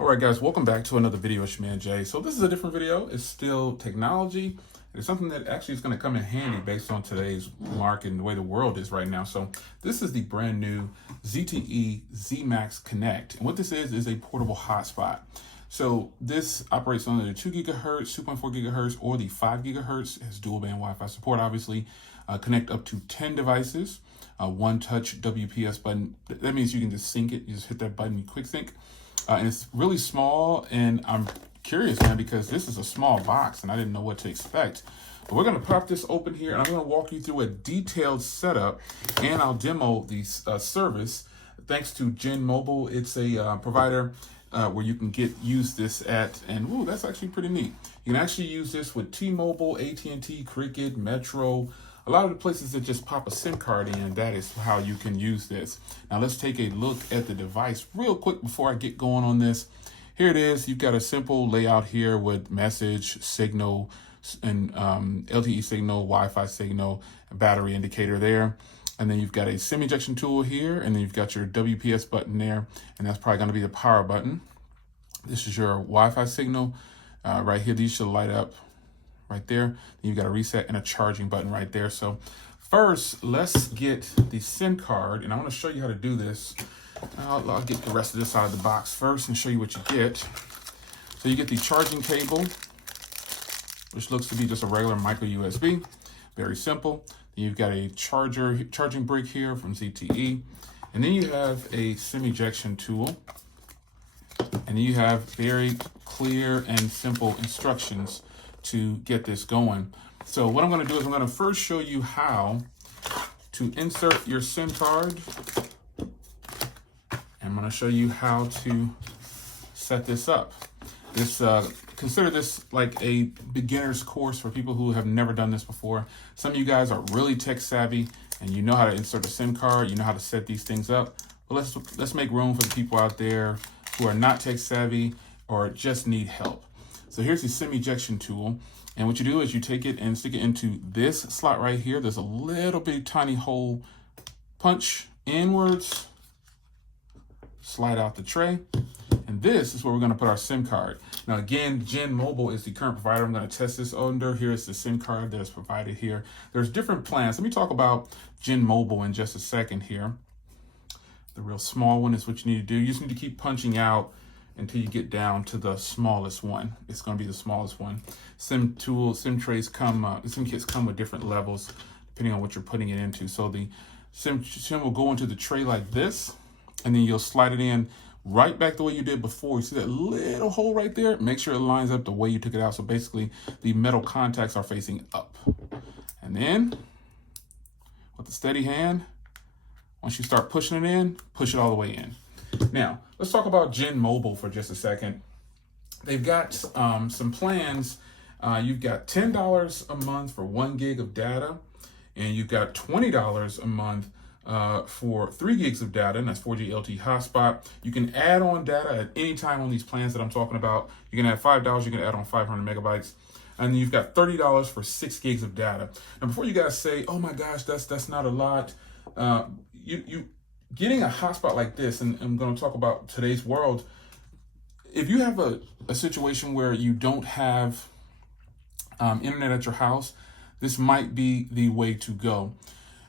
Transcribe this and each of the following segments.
All right, guys, welcome back to another video. It's your man Jay. So this is a different video. It's still technology. It's something that actually is going to come in handy based on today's market and the way the world is right now. So this is the brand new ZTE ZMAX Connect. And what this is a portable hotspot. So this operates on the 2 gigahertz, 2.4 gigahertz, or the 5 gigahertz. It has dual band Wi-Fi support, obviously. Connect up to 10 devices. One touch WPS button. That means you can just sync it. You just hit that button, you quick sync. And it's really small, and I'm curious, man, because this is a small box and I didn't know what to expect. But we're gonna pop this open here and I'm gonna walk you through a detailed setup, and I'll demo the service thanks to Gen Mobile. It's a provider where you can use this at, and ooh, that's actually pretty neat. You can actually use this with T-Mobile, AT&T, Cricket, Metro, a lot of the places that just pop a SIM card in. That is how you can use this. Now let's take a look at the device real quick before I get going on this. Here it is. You've got a simple layout here with message, signal, and LTE signal, Wi-Fi signal, battery indicator there. And then you've got a SIM ejection tool here, and then you've got your WPS button there, and that's probably going to be the power button. This is your Wi-Fi signal right here. These should light up right there. Then you've got a reset and a charging button right there. So first, let's get the SIM card, and I want to show you how to do this. I'll get the rest of this out of the box first and show you what you get. So you get the charging cable, which looks to be just a regular micro USB. Very simple. Then you've got a charging brick here from ZTE. And then you have a SIM ejection tool. And then you have very clear and simple instructions to get this going. So what I'm going to do is I'm going to first show you how to insert your SIM card. I'm going to show you how to set this up. Consider this like a beginner's course for people who have never done this before. Some of you guys are really tech savvy and you know how to insert a SIM card, you know how to set these things up. But let's make room for the people out there who are not tech savvy or just need help. So here's the SIM ejection tool. And what you do is you take it and stick it into this slot right here. There's a little bitty tiny hole. Punch inwards, slide out the tray. And this is where we're going to put our SIM card. Now, again, Gen Mobile is the current provider I'm going to test this under. Here's the SIM card that is provided here. There's different plans. Let me talk about Gen Mobile in just a second here. The real small one is what you need to do. You just need to keep punching out until you get down to the smallest one. It's going to be the smallest one. SIM kits come with different levels depending on what you're putting it into. So the SIM will go into the tray like this, and then you'll slide it in right back the way you did before. You see that little hole right there? Make sure it lines up the way you took it out. So basically the metal contacts are facing up. And then with a steady hand, once you start pushing it in, push it all the way in. Now, let's talk about Gen Mobile for just a second. They've got some plans. You've got $10 a month for 1 gig of data, and you've got $20 a month for 3 gigs of data, and that's 4G LTE hotspot. You can add on data at any time on these plans that I'm talking about. You can add $5, you can add on 500 megabytes. And then you've got $30 for 6 gigs of data. Now, before you guys say, oh my gosh, that's not a lot, getting a hotspot like this, and I'm going to talk about today's world. If you have a situation where you don't have internet at your house, this might be the way to go.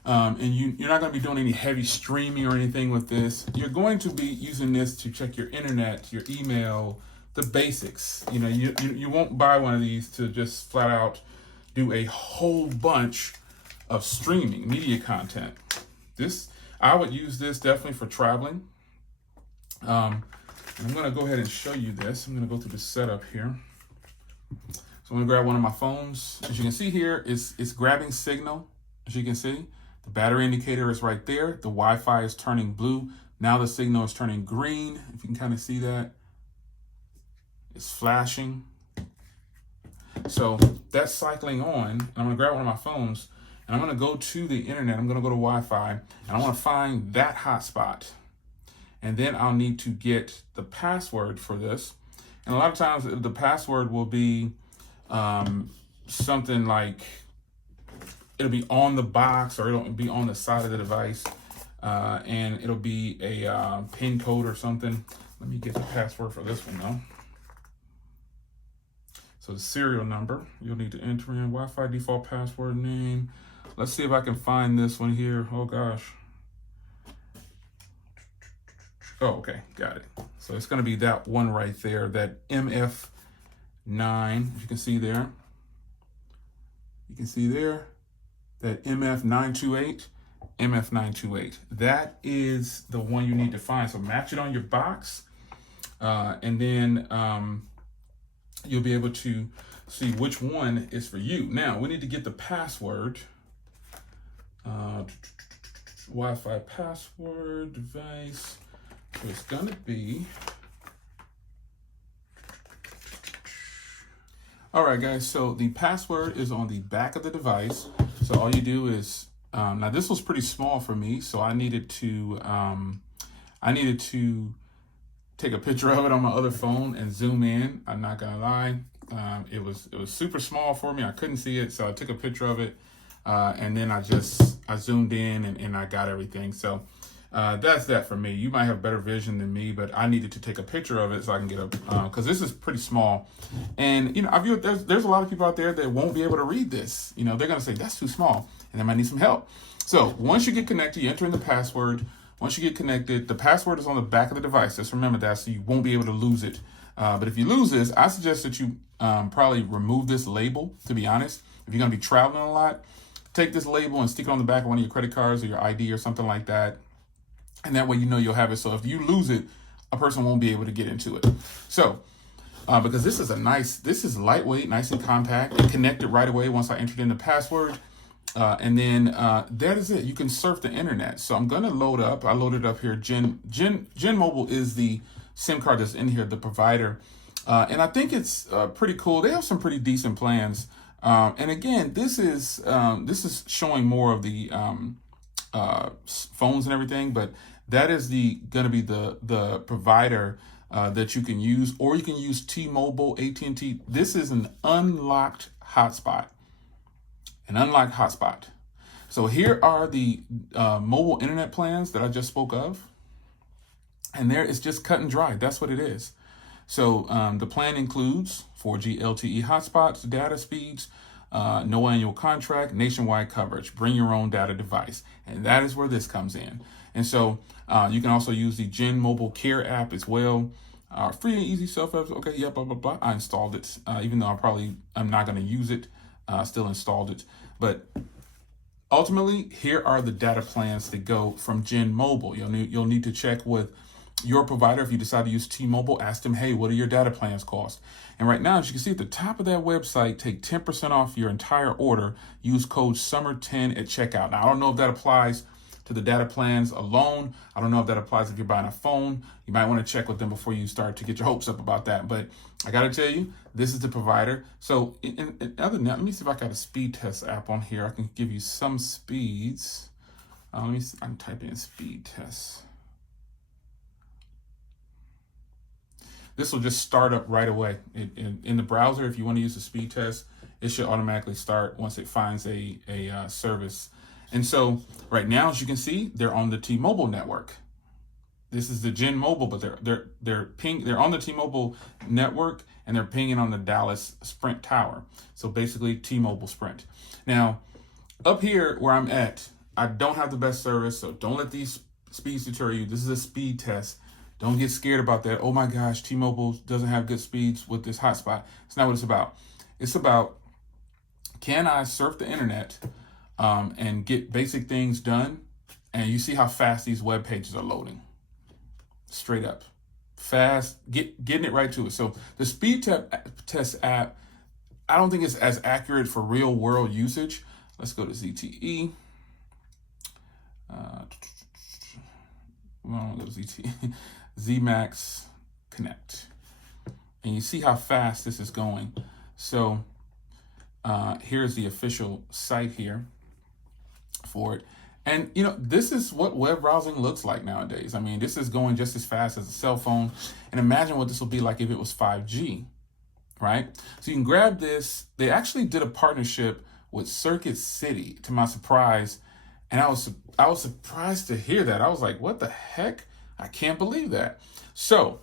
And you're not going to be doing any heavy streaming or anything with this. You're going to be using this to check your internet, your email, the basics. You know, you won't buy one of these to just flat out do a whole bunch of streaming media content. I would use this definitely for traveling. And I'm going to go ahead and show you this. I'm going to go through the setup here. So I'm going to grab one of my phones. As you can see here, it's grabbing signal. As you can see, the battery indicator is right there. The Wi-Fi is turning blue. Now the signal is turning green. If you can kind of see that, it's flashing. So that's cycling on. And I'm going to grab one of my phones. And I'm going to go to the internet. I'm going to go to Wi-Fi, and I want to find that hotspot. And then I'll need to get the password for this. And a lot of times the password will be something like, it'll be on the box or it'll be on the side of the device. And it'll be a PIN code or something. Let me get the password for this one though. So the serial number, you'll need to enter in Wi-Fi default password name. Let's see if I can find this one here. Oh gosh. Oh, okay, got it. So it's gonna be that one right there, that MF9, if you can see there. You can see there, that MF928, MF928. That is the one you need to find. So match it on your box, and then you'll be able to see which one is for you. Now, we need to get the password. Wi-Fi password device. So it's gonna be, all right guys, so the password is on the back of the device. So all you do is, now this was pretty small for me, so I needed to take a picture of it on my other phone and zoom in. I'm not gonna lie, it was super small for me. I couldn't see it, so I took a picture of it, and then I zoomed in and I got everything. So that's that for me. You might have better vision than me, but I needed to take a picture of it so I can get a, because this is pretty small. And, you know, I view it, there's a lot of people out there that won't be able to read this. You know, they're going to say, that's too small, and they might need some help. So once you get connected, you enter in the password. Once you get connected, the password is on the back of the device. Just remember that, so you won't be able to lose it. But if you lose this, I suggest that you probably remove this label, to be honest. If you're going to be traveling a lot, take this label and stick it on the back of one of your credit cards or your ID or something like that. And that way you know you'll have it. So if you lose it, a person won't be able to get into it. So, because this is lightweight, nice and compact, and connected right away once I entered in the password. And then that is it. You can surf the internet. So I'm going to load up. I loaded up here. Gen Mobile is the SIM card that's in here, the provider. And I think it's pretty cool. They have some pretty decent plans. And again, this is showing more of the phones and everything, but that is going to be the provider that you can use, or you can use T-Mobile, AT&T. This is an unlocked hotspot, So here are the mobile internet plans that I just spoke of, and there it's just cut and dry. That's what it is. So the plan includes 4G LTE hotspots, data speeds, no annual contract, nationwide coverage, bring your own data device. And that is where this comes in. And so you can also use the Gen Mobile Care app as well. Free and easy self-help. Okay, yeah, blah, blah, blah. I installed it, even though I'm not going to use it. Still installed it. But ultimately, here are the data plans that go from Gen Mobile. You'll need to check with your provider. If you decide to use T-Mobile, ask them, hey, what do your data plans cost? And right now, as you can see at the top of that website, take 10% off your entire order. Use code SUMMER10 at checkout. Now, I don't know if that applies to the data plans alone. I don't know if that applies if you're buying a phone. You might want to check with them before you start to get your hopes up about that. But I got to tell you, this is the provider. So other than that, let me see if I got a speed test app on here. I can give you some speeds. Let me see, I can type in speed tests. This will just start up right away. In the browser, if you want to use the speed test, it should automatically start once it finds a service. And so right now, as you can see, they're on the T-Mobile network. This is the Gen Mobile, but they're on the T-Mobile network, and they're pinging on the Dallas Sprint Tower. So basically T-Mobile Sprint. Now, up here where I'm at, I don't have the best service, so don't let these speeds deter you. This is a speed test. Don't get scared about that. Oh my gosh, T-Mobile doesn't have good speeds with this hotspot. It's not what it's about. It's about, can I surf the internet and get basic things done? And you see how fast these web pages are loading. Straight up. Fast, getting it right to it. So the speed test app, I don't think it's as accurate for real world usage. Let's go to ZTE. ZTE ZMAX Connect. And you see how fast this is going. So here's the official site here for it. And, you know, this is what web browsing looks like nowadays. I mean, this is going just as fast as a cell phone. And imagine what this will be like if it was 5G, right? So you can grab this. They actually did a partnership with Circuit City, to my surprise. And I was surprised to hear that. I was like, what the heck? I can't believe that. So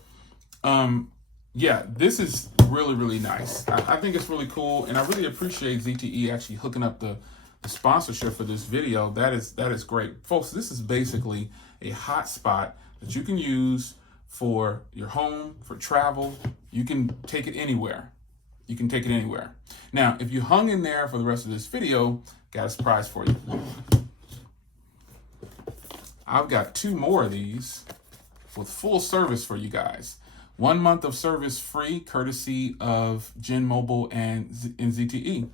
Yeah, this is really, really nice. I think it's really cool, and I really appreciate ZTE actually hooking up the sponsorship for this video. That is great. Folks, this is basically a hotspot that you can use for your home, for travel. You can take it anywhere. You can take it anywhere. Now, if you hung in there for the rest of this video, got a surprise for you. I've got 2 more of these with full service for you guys. 1 month of service free, courtesy of Gen Mobile and ZTE.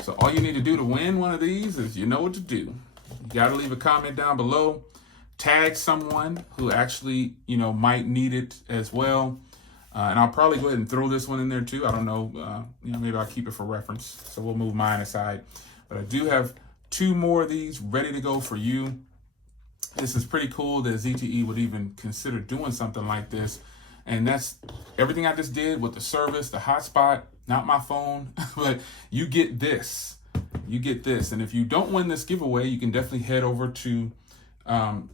So all you need to do to win one of these is you know what to do. You got to leave a comment down below, tag someone who actually, might need it as well. And I'll probably go ahead and throw this one in there too. I don't know, maybe I'll keep it for reference. So we'll move mine aside. But I do have 2 more of these ready to go for you. This is pretty cool that ZTE would even consider doing something like this. And that's everything I just did with the service, the hotspot, not my phone, but you get this. You get this. And if you don't win this giveaway, you can definitely head over to the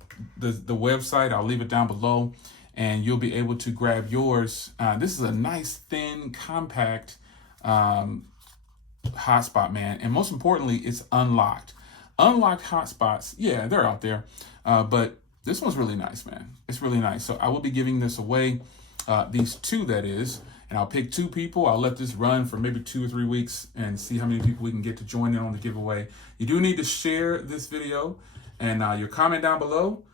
website. I'll leave it down below, and you'll be able to grab yours. This is a nice, thin, compact hotspot, man. And most importantly, it's unlocked. Unlocked hotspots, yeah, they're out there. But this one's really nice, man. It's really nice. So I will be giving this away, these 2, that is. And I'll pick 2 people. I'll let this run for maybe 2 or 3 weeks and see how many people we can get to join in on the giveaway. You do need to share this video, and your comment down below.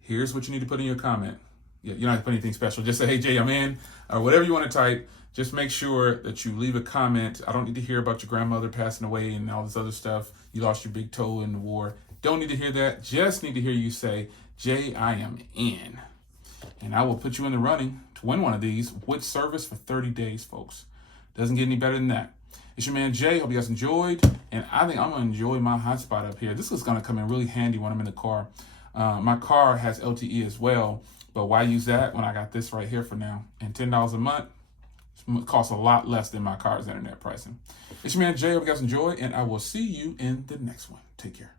Here's what you need to put in your comment. Yeah, you don't have to put anything special. Just say, hey, Jay, I'm in, or whatever you want to type. Just make sure that you leave a comment. I don't need to hear about your grandmother passing away and all this other stuff. You lost your big toe in the war. Don't need to hear that. Just need to hear you say, Jay, I am in. And I will put you in the running to win one of these with service for 30 days, folks. Doesn't get any better than that. It's your man, Jay. Hope you guys enjoyed. And I think I'm going to enjoy my hotspot up here. This is going to come in really handy when I'm in the car. My car has LTE as well. But why use that when I got this right here for now? And $10 a month costs a lot less than my car's internet pricing. It's your man, Jay. Hope you guys enjoy. And I will see you in the next one. Take care.